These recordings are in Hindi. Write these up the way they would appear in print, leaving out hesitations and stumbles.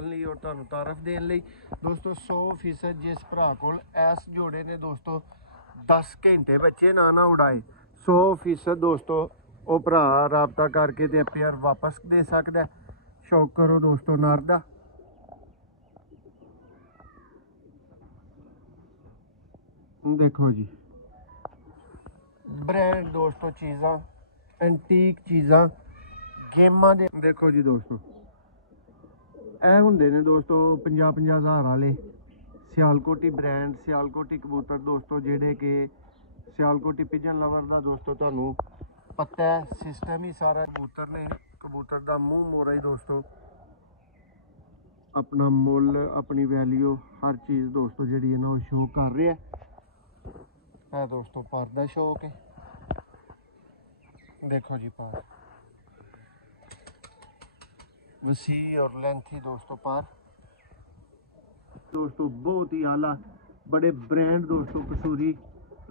बोलन लई और तुहानू तारफ देने लई। दोस्तों 100% जिस भरा कोल इस जोड़े ने दोस्तों 10 घंटे बच्चे ना उड़ाए 100% दोस्तों वो भरा राबता करके ते पेयर वापस दे सकदा है। शौक करो दोस्तों नर दा। देखो जी ब्रांड दोस्तों चीज़ां एंटीक चीज़ां गेमां दे देखो जी दोस्तों ਇਹ ਹੁੰਦੇ ਨੇ ਦੋਸਤੋ 50-50 ਹਜ਼ਾਰ ਵਾਲੇ ਸਿਆਲਕੋਟੀ ਬ੍ਰਾਂਡ ਸਿਆਲਕੋਟੀ ਕਬੂਤਰ ਦੋਸਤੋ ਜਿਹੜੇ ਕਿ ਸਿਆਲਕੋਟੀ ਪਿਜਨ ਲਵਰ ਦਾ ਦੋਸਤੋ ਤੁਹਾਨੂੰ ਪਤਾ ਹੈ ਸਿਸਟਮ ਹੀ ਸਾਰਾ ਕਬੂਤਰ ਨੇ ਕਬੂਤਰ ਦਾ ਮੂੰਹ ਮੋਰਾ ਹੀ ਦੋਸਤੋ ਆਪਣਾ ਮੁੱਲ ਆਪਣੀ ਵੈਲਿਊ ਹਰ ਚੀਜ਼ ਦੋਸਤੋ ਜਿਹੜੀ ਹੈ ਨਾ ਉਹ ਸ਼ੋਅ ਕਰ ਰਿਹਾ ਹੈ ਦੋਸਤੋ ਪਰ ਦਾ ਸ਼ੌਕ ਹੈ। देखो जी पार वसी और लेंथी दोस्तों पार दोस्तों बहुत ही आला बड़े ब्रांड दोस्तों कसूरी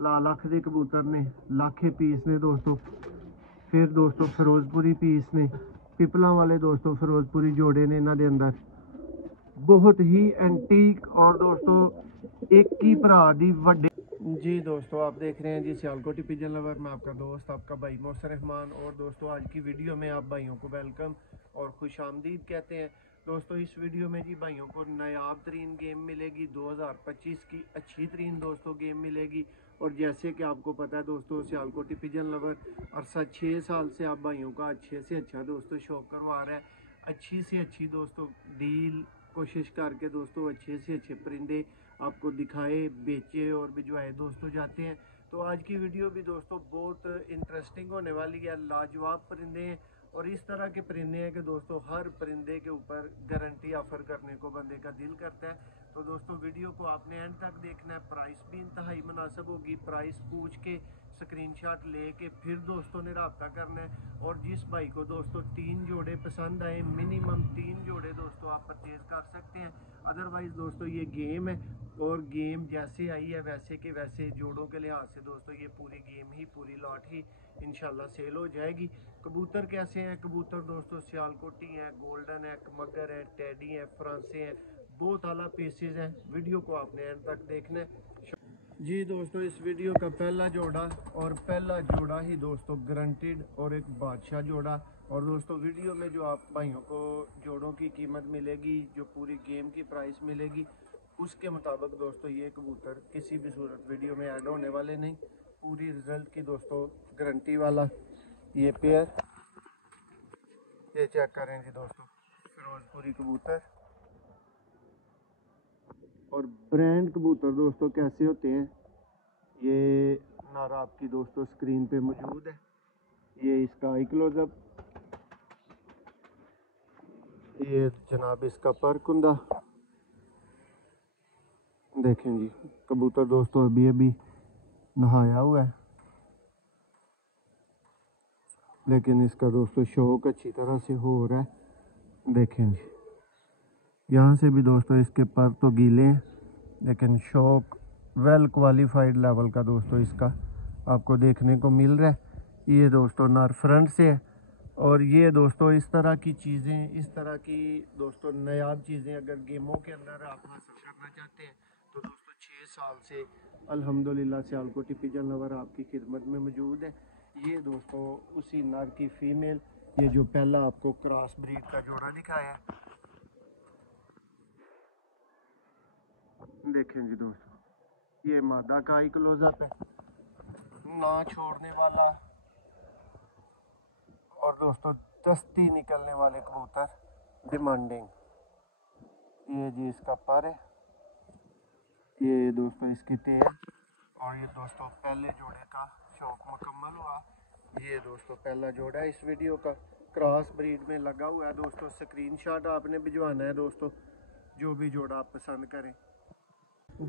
लाख दे कबूतर ने लाखे पीस ने दोस्तों। फिर दोस्तों फिरोजपुरी पीस ने पिपला वाले दोस्तों फिरोजपुरी जोड़े ने इन्हां दे अंदर बहुत ही एंटीक और दोस्तों एक ही भरा दी वड्डे जी दोस्तों आप देख रहे हैं जी सियालकोटी पिजन लवर। मैं आपका दोस्त आपका भाई मौसर रहमान और दोस्तों आज की वीडियो में आप भाइयों को वेलकम और खुश आमदीद कहते हैं। दोस्तों इस वीडियो में जी भाइयों को नायाब तरीन गेम मिलेगी 2025 की अच्छी तरीन दोस्तों गेम मिलेगी। और जैसे कि आपको पता है दोस्तों सियालकोटी पिजन लवर अरसा 6 साल से आप भाइयों का अच्छे से अच्छा दोस्तों शौक करवा रहा है। अच्छी से अच्छी दोस्तों डील कोशिश करके दोस्तों अच्छे से अच्छे परिंदे आपको दिखाए बेचे और भिजवाए दोस्तों जाते हैं। तो आज की वीडियो भी दोस्तों बहुत इंटरेस्टिंग होने वाली है। लाजवाब परिंदे हैं और इस तरह के परिंदे हैं कि दोस्तों हर परिंदे के ऊपर गारंटी ऑफर करने को बंदे का दिल करता है। तो दोस्तों वीडियो को आपने एंड तक देखना है। प्राइस भी इंतहाई मुनासिब होगी। प्राइस पूछ के स्क्रीनशॉट लेके फिर दोस्तों ने रब्ता करना है। और जिस भाई को दोस्तों 3 जोड़े पसंद आए मिनिमम 3 जोड़े दोस्तों आप परचेज कर सकते हैं। अदरवाइज़ दोस्तों ये गेम है और गेम जैसे आई है वैसे के वैसे जोड़ों के लिहाज से दोस्तों ये पूरी गेम ही पूरी लॉट ही इंशाल्लाह सेल हो जाएगी। कबूतर कैसे हैं कबूतर दोस्तों सियालकोटी हैं गोल्डन है मगर है टेडी है फ्रांसे हैं बहुत आला पीसेज हैं। वीडियो को आपने एंड तक देखना है जी दोस्तों। इस वीडियो का पहला जोड़ा और पहला जोड़ा ही दोस्तों गारंटीड और एक बादशाह जोड़ा। और दोस्तों वीडियो में जो आप भाइयों को जोड़ों की कीमत मिलेगी जो पूरी गेम की प्राइस मिलेगी उसके मुताबिक दोस्तों ये कबूतर किसी भी सूरत वीडियो में ऐड होने वाले नहीं। पूरी रिजल्ट की दोस्तों गारंटी वाला ये पेयर ये चेक करें जी दोस्तों फिरोजपुरी कबूतर और ब्रांड कबूतर दोस्तों कैसे होते हैं ये नारा आपकी दोस्तों स्क्रीन पे मौजूद है। ये इसका आई क्लोजअप ये जनाब इसका पर कुंदा देखें जी कबूतर दोस्तों अभी नहाया हुआ है लेकिन इसका दोस्तों शौक अच्छी तरह से हो रहा है। देखें जी यहाँ से भी दोस्तों इसके पर तो गीले हैं लेकिन शौक वेल क्वालिफाइड लेवल का दोस्तों इसका आपको देखने को मिल रहा है। ये दोस्तों नर फ्रंट से है और ये दोस्तों इस तरह की चीज़ें इस तरह की दोस्तों नायाब चीज़ें अगर गेमों के अंदर आप हासिल करना चाहते हैं तो दोस्तों 6 साल से अल्हम्दुलिल्लाह सियालकोटी पिजन लवर आपकी खिदमत में मौजूद है। ये दोस्तों उसी नर की फीमेल ये जो पहला आपको क्रॉस ब्रीड का जोड़ा दिखाया है देखें जी दोस्तों ये मादा का आई क्लोजअप है ना छोड़ने वाला और दोस्तों दस्ती निकलने वाले कबूतर डिमांडिंग। ये जी इसका पर है ये दोस्तों इसकी टेल और ये दोस्तों पहले जोड़े का शौक मुकम्मल हुआ। ये दोस्तों पहला जोड़ा है इस वीडियो का क्रॉस ब्रीड में लगा हुआ है दोस्तों। स्क्रीनशॉट आपने भिजवाना है दोस्तों जो भी जोड़ा आप पसंद करें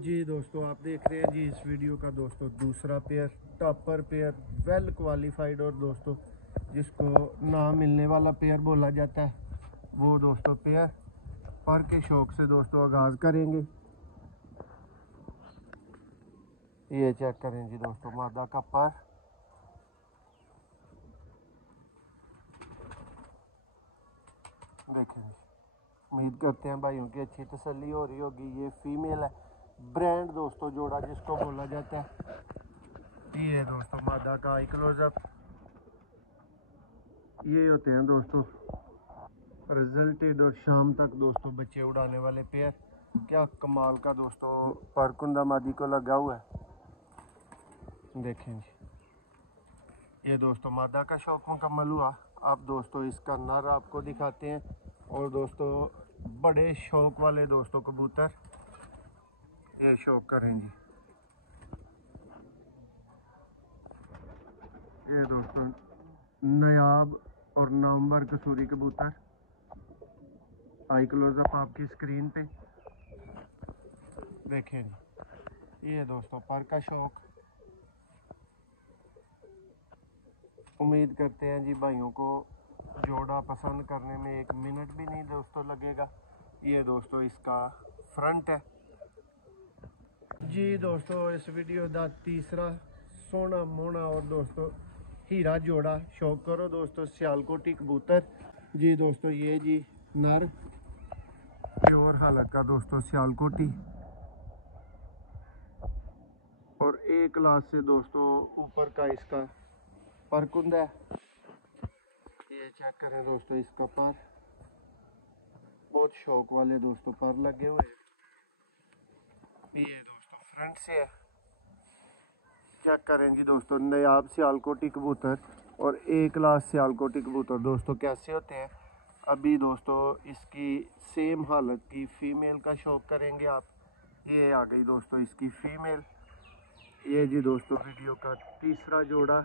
जी दोस्तों। आप देख रहे हैं जी इस वीडियो का दोस्तों दूसरा pair topper pair well qualified और दोस्तों जिसको ना मिलने वाला पेयर बोला जाता है वो दोस्तों पेयर पर के शौक से दोस्तों आगाज़ करेंगे। ये चेक करें जी दोस्तों मादा का पर देखें उम्मीद करते हैं भाइयों की अच्छी तसल्ली हो रही होगी। ये फीमेल है, ब्रांड दोस्तों जोड़ा जिसको बोला जाता है। ये दोस्तों मादा का आई क्लोजअप। ये होते हैं दोस्तों रिजल्टेड और शाम तक दोस्तों बच्चे उड़ाने वाले पेयर। क्या कमाल का दोस्तों परकुंदा मादी को लगा हुआ है, देखें जी। ये दोस्तों मादा का शौक मुकम्मल हुआ। अब दोस्तों इसका नर आपको दिखाते हैं। और दोस्तों बड़े शौक वाले दोस्तों कबूतर ये शौक करें जी। ये दोस्तों नायाब और नामवर कसूरी कबूतर। आई क्लोजअप आपकी स्क्रीन पे देखें जी। ये दोस्तों पर का शौक। उम्मीद करते हैं जी भाइयों को जोड़ा पसंद करने में 1 मिनट भी नहीं दोस्तों लगेगा। ये दोस्तों इसका फ्रंट है जी। दोस्तों इस वीडियो का तीसरा सोना मोना और दोस्तों हीरा जोड़ा शौक करो दोस्तों सियालकोटी कबूतर जी। दोस्तों ये जी नर प्योर हालत का दोस्तों सियालकोटी और A क्लास से दोस्तों ऊपर का इसका परकुंदा है। ये चेक करें दोस्तों इसका पर, बहुत शौक वाले दोस्तों पर लगे हुए हैं। ये दोस्तों फ्रंट से है, चेक करें जी दोस्तों नायाब सियालकोटी कबूतर और A क्लास सियालकोटी कबूतर दोस्तों कैसे होते हैं। अभी दोस्तों इसकी सेम हालत की फीमेल का शौक करेंगे आप। ये आ गई दोस्तों इसकी फीमेल। ये जी दोस्तों वीडियो का तीसरा जोड़ा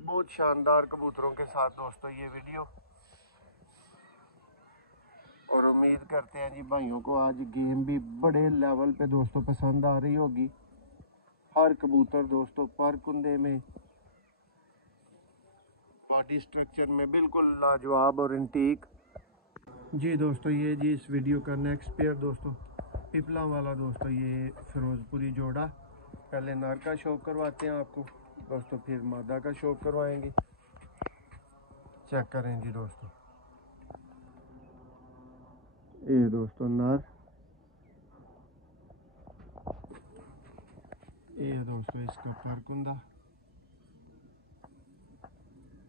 बहुत शानदार कबूतरों के साथ दोस्तों ये वीडियो। और उम्मीद करते हैं जी भाइयों को आज गेम भी बड़े लेवल पे दोस्तों पसंद आ रही होगी। हर कबूतर दोस्तों पर कुंदे में बॉडी स्ट्रक्चर में बिल्कुल लाजवाब और एंटीक जी। दोस्तों ये जी इस वीडियो का नेक्स्ट पेयर दोस्तों पिपला वाला दोस्तों ये फिरोजपुरी जोड़ा। पहले नर का शौक करवाते हैं आपको दोस्तों, फिर मादा का शौक करवाएंगे। चेक करें जी दोस्तों। ये दोस्तों नर, ये दोस्तों इसका परकुंदा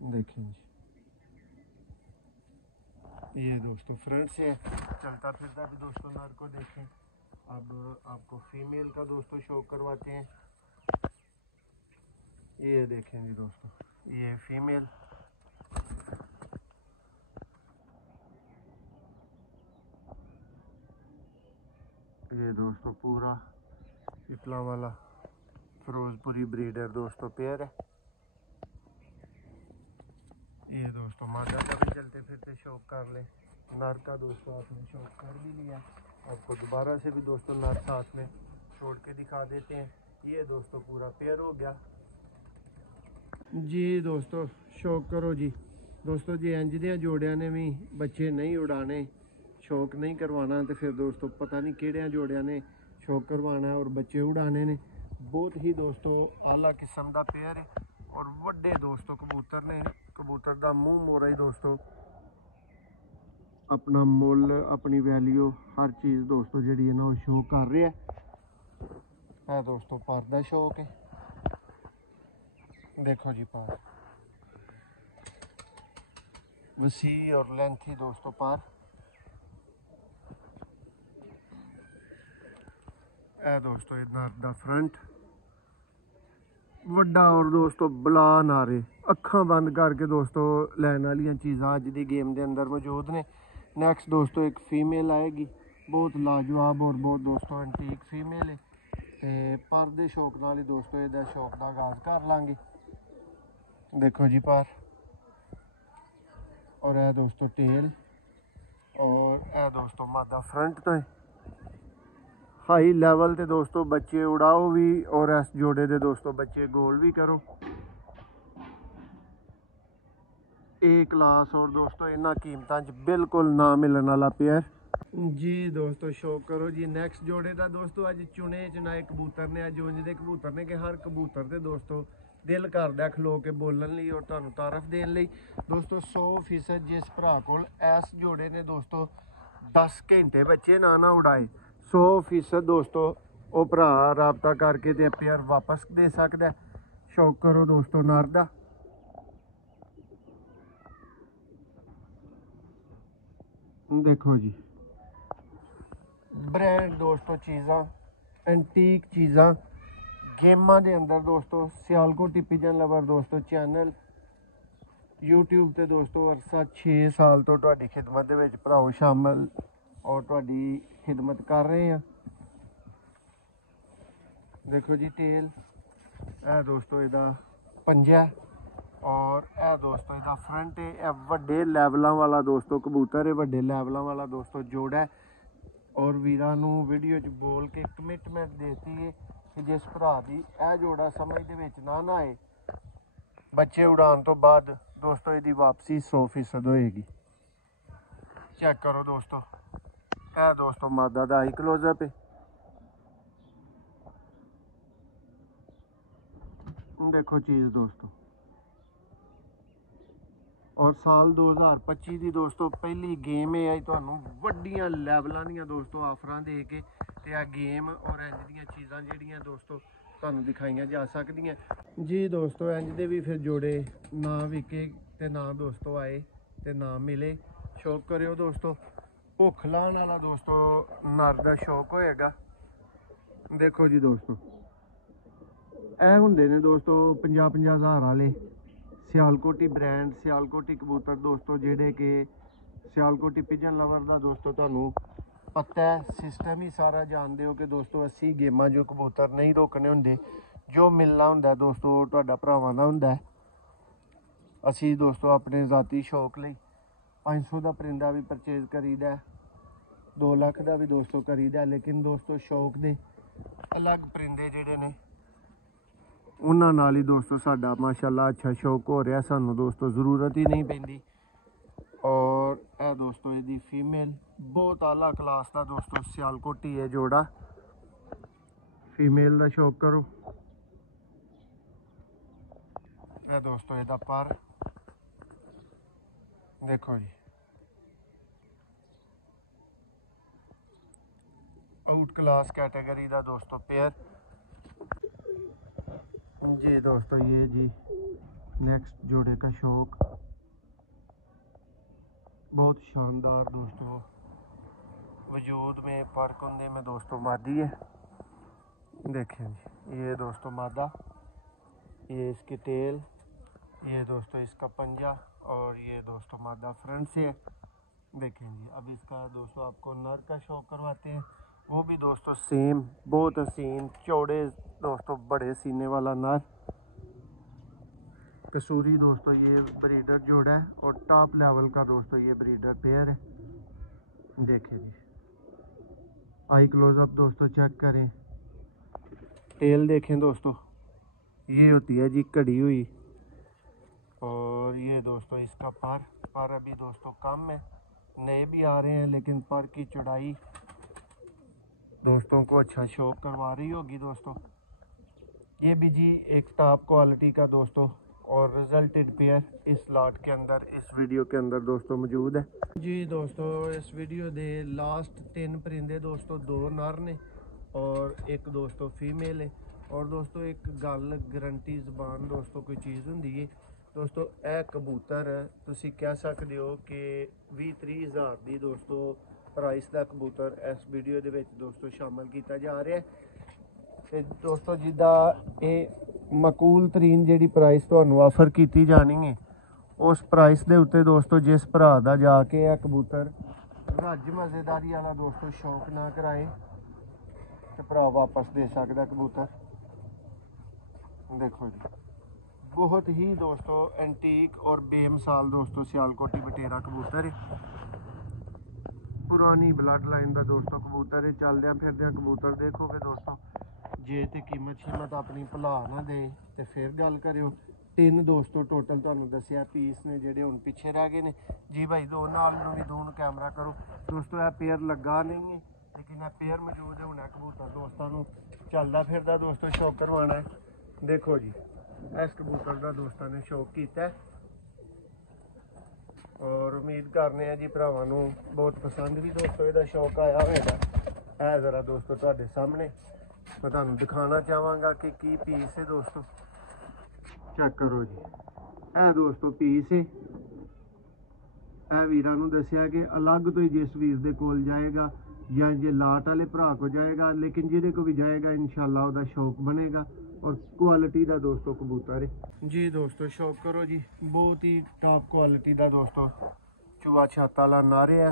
देखें जी। ये दोस्तों फ्रंट से चलता फिरता भी दोस्तों नर को देखें। अब आपको फीमेल का दोस्तों शौक करवाते हैं। ये देखें जी दोस्तों ये फीमेल। ये दोस्तों पूरा पिपला वाला फिरोजपुरी ब्रीडर दोस्तों पेयर है। ये दोस्तों मादा का भी चलते फिरते शौक कर ले। नर का दोस्तों आपने शौक कर भी लिया, आपको दोबारा से भी दोस्तों नर साथ में छोड़ के दिखा देते हैं। ये दोस्तों पूरा पेयर हो गया जी। दोस्तों शौक करो जी दोस्तों जी। इंज दे जोड़िया ने भी बच्चे नहीं उड़ाने, शौक नहीं करवाना तो फिर दोस्तों पता नहीं किहड़े जोड़िया ने शौक करवाना है और बच्चे उड़ाने ने। बहुत ही दोस्तों आला किस्म का पेयर है और वड्डे दोस्तों कबूतर ने। कबूतर का मूँह मोरा ही दोस्तों अपना मुल अपनी वैल्यू हर चीज़ दोस्तों जी है ना वो शो कर रहा है दोस्तों। पर का शौक है देखो जी, पर वसी और लेंथी दोस्तों पर। ए दोस्तों नर दा फ्रंट वड्डा और दोस्तों बला नारे अखा बंद करके दोस्तों लैन वाली चीज़ां अज दी गेम के अंदर मौजूद ने। नैक्सट दोस्तों एक फीमेल आएगी बहुत लाजवाब और बहुत दोस्तों एंटीक फीमेल है। तो पर दे शौक नाल ही दोस्तों इहदा शौक का आगाज़ कर लांगे। देखो जी पर और यह दोस्तों टेल और यह दोस्तों मादा फ्रंट तो है। हाई लेवल ते दोस्तों बच्चे उड़ाओ भी और इस जोड़े दे दोस्तों बच्चे गोल भी करो। ए क्लास और दोस्तों इन्हां कीमतां च बिल्कुल ना मिलने वाला पेयर जी। दोस्तों शौक करो जी। नैक्सट जोड़े का दोस्तों अज चुने चुनाए कबूतर ने, अज उंज दे कबूतर ने कि हर कबूतर दे दोस्तों ਦਿਲ ਕਰਦਾ ਖਲੋ ਕੇ ਬੋਲਣ ਲਈ ਔਰ ਤੁਹਾਨੂੰ ਤਾਰਫ ਦੇਣ ਲਈ। ਦੋਸਤੋ 100% ਜਿਸ ਭਰਾ ਕੋਲ ਇਸ ਜੋੜੇ ਨੇ ਦੋਸਤੋ 10 ਘੰਟੇ ਬੱਚੇ ਨਾ ਉਡਾਏ, 100% ਦੋਸਤੋ ਉਹ ਭਰਾ ਰਾਬਤਾ ਕਰਕੇ ਤੇ ਪੇਅਰ ਵਾਪਸ ਦੇ ਸਕਦਾ। ਸ਼ੌਕ ਕਰੋ ਦੋਸਤੋ ਨਰ ਦਾ। ਦੇਖੋ ਜੀ ਬ੍ਰਾਂਡ ਦੋਸਤੋ ਚੀਜ਼ਾਂ, ਐਂਟੀਕ ਚੀਜ਼ਾਂ ਗੇਮਾਂ ਦੇ ਅੰਦਰ ਦੋਸਤੋ। ਸਿਆਲਕੋਟੀ ਪਿਜਨ ਲਵਰ ਦੋਸਤੋ ਚੈਨਲ YouTube ਤੇ ਦੋਸਤੋ ਅਰਸਾ 6 ਸਾਲ ਤੋਂ ਤੁਹਾਡੀ ਖਿਦਮਤ ਦੇ ਵਿੱਚ ਭਰਾਓ ਸ਼ਾਮਲ ਔਰ ਤੁਹਾਡੀ ਖਿਦਮਤ ਕਰ ਰਹੇ ਆ। ਦੇਖੋ ਜੀ ਟੇਲ, ਇਹ ਦੋਸਤੋ ਇਹਦਾ ਪੰਜਾ ਔਰ ਇਹ ਦੋਸਤੋ ਇਹਦਾ ਫਰੰਟ ਹੈ। ਇਹ ਵੱਡੇ ਲੈਵਲਾਂ ਵਾਲਾ ਦੋਸਤੋ ਕਬੂਤਰ ਹੈ, ਵੱਡੇ ਲੈਵਲਾਂ ਵਾਲਾ ਦੋਸਤੋ ਜੋੜਾ ਹੈ। ਔਰ ਵੀਰਾਂ ਨੂੰ ਵੀਡੀਓ 'ਚ ਬੋਲ ਕੇ ਕਮਿਟਮੈਂਟ ਦੇਤੀ ਹੈ ਕਿ ਜਿਸ ਭਰਾ ਦੀ ਇਹ ਜੋੜਾ ਸਮਝ ਦੇ ਵਿੱਚ ਨਾ ਆਏ, ਬੱਚੇ ਉਡਾਉਣ ਤੋਂ ਬਾਅਦ ਦੋਸਤੋ ਇਹਦੀ ਵਾਪਸੀ 100% ਹੋਏਗੀ। ਚੈੱਕ ਕਰੋ ਦੋਸਤੋ, ਇਹ ਦੋਸਤੋ ਮਾਦਾ ਦਾ ਆਈ ਕਲੋਜ਼ਅਪ ਹੈ। ਦੇਖੋ ਚੀਜ਼ ਦੋਸਤੋ, ਔਰ ਸਾਲ 2025 ਦੀ ਦੋਸਤੋ ਪਹਿਲੀ ਗੇਮ ਇਹ ਆਈ ਤੁਹਾਨੂੰ ਵੱਡੀਆਂ ਲੈਵਲਾਂ ਦੀਆਂ ਦੋਸਤੋ ਆਫਰਾਂ ਦੇ ਕੇ ਤੇ ਆ ਗੇਮ ਔਰ ਇੰਜ ਦੀਆਂ ਚੀਜ਼ਾਂ ਜਿਹੜੀਆਂ ਦੋਸਤੋ ਤੁਹਾਨੂੰ ਦਿਖਾਈਆਂ ਜਾ ਸਕਦੀਆਂ ਜੀ। ਦੋਸਤੋ ਇੰਜ ਦੇ ਵੀ ਫਿਰ ਜੋੜੇ ਨਾ ਵਿਕੇ ਤੇ ਨਾ ਦੋਸਤੋ ਆਏ ਤੇ ਨਾ ਮਿਲੇ। ਸ਼ੌਕ ਕਰਿਓ ਦੋਸਤੋ, ਭੁੱਖ ਲਾਉਣ ਵਾਲਾ ਦੋਸਤੋ ਨਰ ਦਾ ਸ਼ੌਕ ਹੋਏਗਾ। ਦੇਖੋ ਜੀ ਦੋਸਤੋ, ਇਹ ਹੁੰਦੇ ਨੇ ਦੋਸਤੋ 50-50 ਹਜ਼ਾਰ ਵਾਲੇ ਸਿਆਲਕੋਟੀ ਬ੍ਰਾਂਡ, ਸਿਆਲਕੋਟੀ ਕਬੂਤਰ ਦੋਸਤੋ, ਜਿਹੜੇ ਕਿ ਸਿਆਲਕੋਟੀ ਪਿਜਨ ਲਵਰ ਦਾ ਦੋਸਤੋ ਤੁਹਾਨੂੰ ਪਤਾ ਹੈ ਸਿਸਟਮ ਹੀ ਸਾਰਾ ਜਾਣਦੇ ਹੋ ਕਿ ਦੋਸਤੋ ਅਸੀਂ ਗੇਮਾਂ ਜੋ ਕਬੂਤਰ ਨਹੀਂ ਰੋਕਣੇ ਹੁੰਦੇ, ਜੋ ਮਿਲਣਾ ਹੁੰਦਾ ਦੋਸਤੋ ਤੁਹਾਡਾ ਭਰਾਵਾਂ ਦਾ ਹੁੰਦਾ। ਅਸੀਂ ਦੋਸਤੋ ਆਪਣੇ ਜ਼ਾਤੀ ਸ਼ੌਕ ਲਈ 500 ਦਾ ਪਰਿੰਦਾ ਵੀ ਪਰਚੇਜ਼ ਕਰੀਦਾ, 2 ਲੱਖ ਦਾ ਵੀ ਦੋਸਤੋ ਕਰੀਦਾ, ਲੇਕਿਨ ਦੋਸਤੋ ਸ਼ੌਕ ਦੇ ਅਲੱਗ ਪਰਿੰਦੇ ਜਿਹੜੇ ਨੇ ਉਹਨਾਂ ਨਾਲ ਹੀ ਦੋਸਤੋ ਸਾਡਾ ਮਾਸ਼ਾਅੱਲਾ ਅੱਛਾ ਸ਼ੌਕ ਹੋ ਰਿਹਾ, ਸਾਨੂੰ ਦੋਸਤੋ ਜ਼ਰੂਰਤ ਹੀ ਨਹੀਂ ਪੈਂਦੀ। ਔਰ ਇਹ ਦੋਸਤੋ ਇਹਦੀ ਫੀਮੇਲ ਬਹੁਤ ਆਲਾ ਕਲਾਸ ਦਾ ਦੋਸਤੋ ਸਿਆਲਕੋਟੀ ਹੈ ਜੋੜਾ। ਫੀਮੇਲ ਦਾ ਸ਼ੌਕ ਕਰੋ। ਇਹ ਦੋਸਤੋ ਇਹਦਾ ਪਰ ਦੇਖੋ ਜੀ, आउट क्लास कैटेगरी का दोस्तों पेयर जी। दोस्तों ये जी नेक्स्ट जोड़े का शौक बहुत शानदार दोस्तों, वजूद में परकुंदे में दोस्तों मादी है। देखें जी ये दोस्तों मादा, ये इसकी टेल, ये दोस्तों इसका पंजा और ये दोस्तों मादा फ्रंट से है। देखें जी अब इसका दोस्तों आपको नर का शौक करवाते हैं, वो भी दोस्तों सेम बहुत हसीन चौड़े दोस्तों बड़े सीने वाला नर कसूरी दोस्तों ये ब्रीडर जोड़ा है और टॉप लेवल का दोस्तों ये ब्रीडर पेयर है। देखें जी आई क्लोजअप दोस्तों चेक करें, टेल देखें दोस्तों, ये होती है जी कड़ी हुई। और ये दोस्तों इसका पर अभी दोस्तों कम है, नए भी आ रहे हैं लेकिन पर की चौड़ाई दोस्तों को अच्छा शौक करवा रही होगी दोस्तों। ये भी जी एक टॉप क्वालिटी का दोस्तों और रिजल्टेड पेयर इस लॉट के अंदर इस वीडियो के अंदर दोस्तों मौजूद है जी। दोस्तों इस वीडियो दे लास्ट 3 परिंदे दोस्तों 2 नर ने और एक दोस्तों फीमेल है। और दोस्तों एक गल गारंटी जबान दोस्तों कोई चीज़ होंगी है दोस्तों, यह कबूतर तुसी कह सकते हो कि 20-30 हज़ार की दोस्तों प्राइस का कबूतर इस वीडियो के दोस्तों शामिल किया जा रहा है। दोस्तों जिदा ये मकूल तरीन जी प्राइस तो ऑफर की जानी है, उस प्राइस के उत्ते दोस्तों जिस भरा का जाके यह कबूतर रज मज़ेदारी वाला दोस्तों शौक ना कराए तो भरा वापस दे सकता कबूतर। देखो जी बहुत ही दोस्तों एंटीक और बेमिसाल दोस्तों सियालकोटी बटेरा कबूतर है, पुरानी ब्लड लाइन का दोस्तों कबूतर है। चलद्या फिरद्या कबूतर देखोगे दोस्तों, जे तो कीमत शीमत अपनी भुला ना दे तो फिर गल करियो। 3 दोस्तों टोटल तुहानू दसिया पीस ने जेडे हुण पिछे रह गए ने जी। भाई दो नाल नूं भी दून कैमरा करो दोस्तों, यह पेयर लगा नहीं है लेकिन यह पेयर मौजूद है। हुण कबूतर दोस्तों नूं चलदा फिरदा दोस्तों शौक करवाना है। देखो जी इस कबूतर का दोस्तों ने शौक किया और उम्मीद करने जी भरावां नूं बहुत पसंद भी दोस्तों इसका शौक आया होगा। है ज़रा दोस्तों तुहाडे सामने मैं तुहानूं दिखाना चाहांगा कि की पीस है दोस्तों। चेक करो जी, है दोस्तों पीस है। ਇਹ ਵੀਰਾਂ ਨੂੰ ਦੱਸਿਆ कि अलग तो ही जिस वीर दे कोल जाएगा या जे लाट वाले भरा को जाएगा, लेकिन जिहदे को भी जाएगा इंशाल्लाह ਉਹਦਾ शौक बनेगा और क्वालिटी का दोस्तों कबूतर है जी। दोस्तों शौक करो जी, बहुत ही टॉप क्वालिटी का दोस्तों चूहा छाता वाला नारे है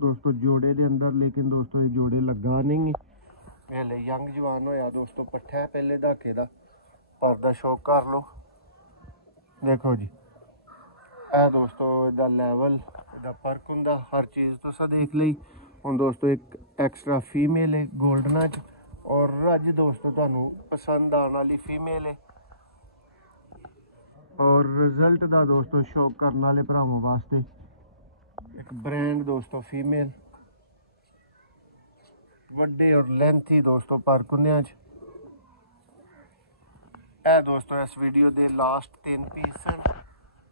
दोस्तों जोड़े दे अंदर, लेकिन दोस्तों ये जोड़े लगा नहीं पहले यंग जवान होया दोस्तों, पट्ठा है पहले धाके का, पर दा शौक कर लो। देखो जी ਇਹ ਦੋਸਤੋ ਇਹਦਾ ਲੈਵਲ, ਇਹਦਾ ਫਰਕ ਹੁੰਦਾ, ਹਰ ਚੀਜ਼ ਤੁਸੀਂ ਦੇਖ ਲਈ। ਹੁਣ ਦੋਸਤੋ ਇੱਕ ਐਕਸਟਰਾ ਫੀਮੇਲ ਹੈ ਗੋਲਡਨਾ ਚ, ਔਰ ਅੱਜ ਦੋਸਤੋ ਤੁਹਾਨੂੰ ਪਸੰਦ ਆਉਣ ਵਾਲੀ ਫੀਮੇਲ ਹੈ। ਔਰ ਰਿਜ਼ਲਟ ਦਾ ਦੋਸਤੋ ਸ਼ੌਕ ਕਰਨ ਵਾਲੇ ਭਰਾਵਾਂ ਵਾਸਤੇ ਇੱਕ ਬ੍ਰਾਂਡ ਦੋਸਤੋ ਫੀਮੇਲ, ਵੱਡੇ ਔਰ ਲੈਂਥੀ ਦੋਸਤੋ ਪਰ ਕੁੰਨਿਆਂ ਚ। ਇਹ ਦੋਸਤੋ ਇਸ ਵੀਡੀਓ ਦੇ ਲਾਸਟ 3 ਪੀਸ ਹਨ।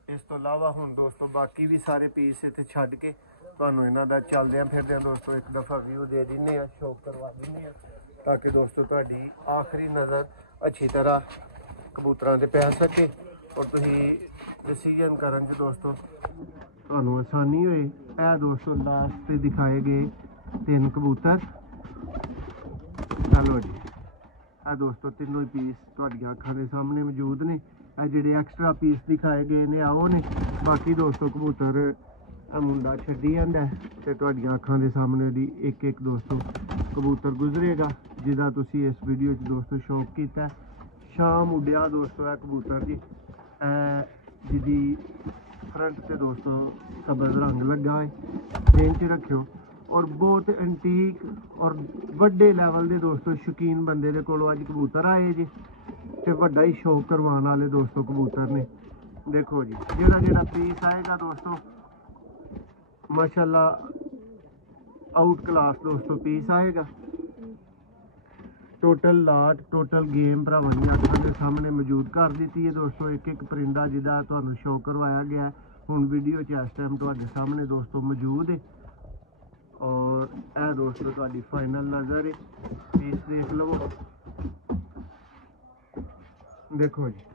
इस तो इलावा हुण दोस्तों बाकी भी सारे पीस इत्थे छड्ड के तुहानूं इन्हां दा चलदियां फिरदियां दोस्तों एक दफ़ा व्यू दे दिंदे आ, शौक करवा दिंदे आ, ताकि दोस्तों तुहाडी आखिरी नज़र अच्छी तरह कबूतरां ते पै सके और तुसीं डिसीजन करन च दोस्तों तुहानूं आसानी होए। ਇਹ दोस्तों लास्ट ते दिखाए गए 3 कबूतर। चलो जी ਇਹ दोस्तों तीनों ही पीस तुहाडीआं अखां दे सामने मौजूद ने। ਜਿਹੜੇ ਐਕਸਟਰਾ ਪੀਸ ਦਿਖਾਏ ਗਏ ਨੇ ਆਓ ਨੇ, ਬਾਕੀ ਦੋਸਤੋ ਕਬੂਤਰ ਇਹ ਮੁੰਡਾ ਛੱਡੀ ਜਾਂਦਾ ਤੇ ਤੁਹਾਡੀਆਂ ਅੱਖਾਂ ਦੇ ਸਾਹਮਣੇ ਦੀ ਇੱਕ ਇੱਕ ਦੋਸਤੋ ਕਬੂਤਰ ਗੁਜ਼ਰੇਗਾ ਜਿਹਦਾ ਤੁਸੀਂ ਇਸ ਵੀਡੀਓ 'ਚ ਦੋਸਤੋ ਸ਼ੌਕ ਕੀਤਾ। ਸ਼ਾਮ ਉੱਡਿਆ ਦੋਸਤੋ ਇਹ ਕਬੂਤਰ ਜੀ, ਜਿਹਦੀ ਫਰੰਟ ਤੇ ਦੋਸਤੋ ਸਬਜ਼ ਰੰਗ ਲੱਗਾ ਹੈ, ਰੇਂਜ 'ਚ ਰੱਖਿਓ। और बहुत एंटीक और ਵੱਡੇ ਲੈਵਲ ਦੇ ਦੋਸਤੋ ਸ਼ੌਕੀਨ ਬੰਦੇ ਦੇ ਕੋਲੋਂ ਅੱਜ ਕਬੂਤਰ ਆਏ ਜੀ ਤੇ ਵੱਡਾ ਹੀ ਸ਼ੌਕ ਕਰਵਾਉਣ ਵਾਲੇ ਦੋਸਤੋ ਕਬੂਤਰ ਨੇ। ਦੇਖੋ ਜੀ ਜਿਹੜਾ ਪੀਸ ਆਏਗਾ ਦੋਸਤੋ ਮਾਸ਼ਾਅੱਲਾ आउट क्लास दोस्तों पीस आएगा। टोटल लाट टोटल गेम भरावां दी अखां दे सामने मौजूद कर दी है दोस्तों। एक एक परिंदा जिहदा तुहानूं शो करवाया गया हुण वीडियो च इस टाइम तुहाडे सामने दोस्तों मौजूद है। और यह दोस्तों तुहाडी फाइनल नज़र है, पीस देख लो। देखो जी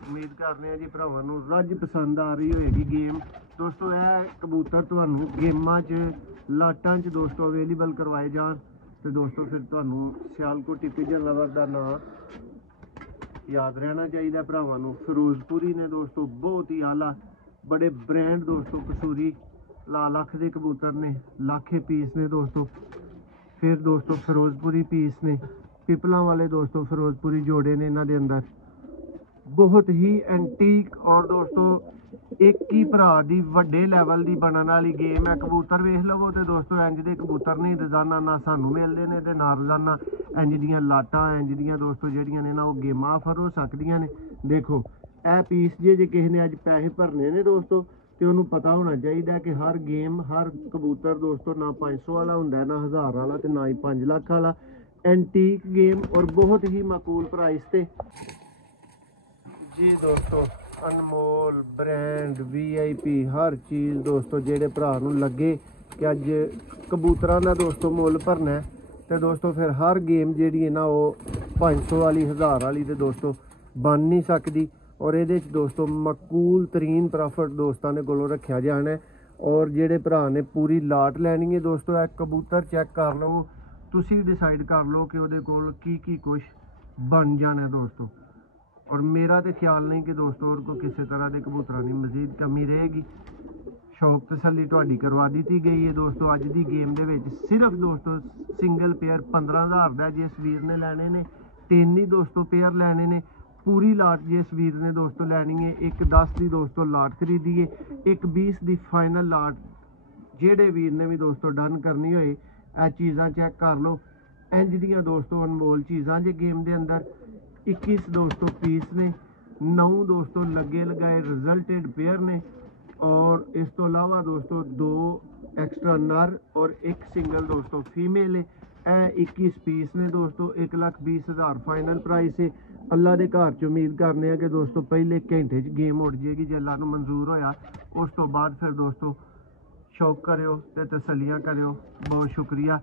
उम्मीद करने जी भरावां नूं रज पसंद आ रही होएगी गेम दोस्तों। यह कबूतर तुहानूं गेमां च लाटां च दोस्तों अवेलेबल करवाए जान तो दोस्तों फिर तुहानूं सियालकोटी पिजन लवर का नाम याद रहना चाहिए भरावां नूं। फिरोजपुरी ने दोस्तों बहुत ही आला बड़े ब्रांड दोस्तों कसूरी लख के कबूतर ने, लाखे पीस ने दोस्तों। फिर दोस्तों फिरोजपुरी पीस ने, पिपलों वाले दोस्तों फिरोजपुरी जोड़े ने इन्हां दे अंदर बहुत ही एंटीक और दोस्तों एक ही भरा दी वड्डे लैवल की बनने वाली गेम है। कबूतर वेख लवो तो दोस्तों इंज दे कबूतर नहीं रोजाना ना सानू मिलते हैं तो ना रोजाना इंज दियां लाटां इंज दियां दोस्तों जड़ियां ने ना वो गेमां ऑफर हो सकदियां ने। देखो यह पीस जे किसी ने अज पैसे भरने ने दोस्तों तो उन्होंने पता होना चाहिए कि हर गेम हर कबूतर दोस्तों ना 500 वाला होंदा ना 1000 वाला तो ना ही 5 लाख वाला। एंटीक गेम और बहुत ही माकूल प्राइस ते जी दोस्तों। अनमोल ब्रांड VIP हर चीज़ दोस्तों जेडे भरा नूं लगे कि अज कबूतरां दा दोस्तों मुल भरना है तो दोस्तों फिर हर गेम जी है ना वो 500 वाली 1000 वाली तो दोस्तों बन नहीं सकती। और ये दोस्तों मकूल तरीन प्रॉफिट दोस्तों ने कोलों रखा जाना है। और जेडे भरा ने पूरी लाट लैनी है दोस्तों एक कबूतर चेक कर लो, तुसी डिसाइड कर लो कि उहदे कोल की कुछ बन जाना है दोस्तों। और मेरा तो ख्याल नहीं कि दोस्तों और को किसी तरह के कबूतरों की मजीद कमी रहेगी। शौक तसली तुहाडी करवा दी गई है दोस्तों। अज की गेम के सिर्फ दोस्तों सिंगल पेयर 15,000 का जिस वीर ने लैने ने, 3 ही दोस्तों पेयर लैने ने। पूरी लाट जिस वीर ने दोस्तों लैनी है, एक 10 की दोस्तों लाट खरीदी है, एक 20 की फाइनल लाट जेडे वीर ने भी दोस्तों डन करनी होए यह चीज़ां चेक कर लो। इंज दियां दोस्तों अनमोल चीज़ां जे गेम के अंदर 21 दोस्तों पीस ने, 9 दोस्तों लगे लगाए रिजल्टेड पेयर ने। और इस तो अलावा दोस्तों 2 एक्स्ट्रा नर और एक सिंगल दोस्तों फीमेल है। ਇਹ 21 ਪੀਸ ਨੇ ਦੋਸਤੋ, 1,20,000 ਫਾਈਨਲ ਪ੍ਰਾइस है। अल्लाह के घर च उम्मीद करने कि दोस्तों पहले घंटे च गेम उड़ जाएगी, जे अल्लाह नूं मंजूर होया उस तो बाद फिर दोस्तों शौक करियो ते तसल्लियां करियो। बहुत शुक्रिया।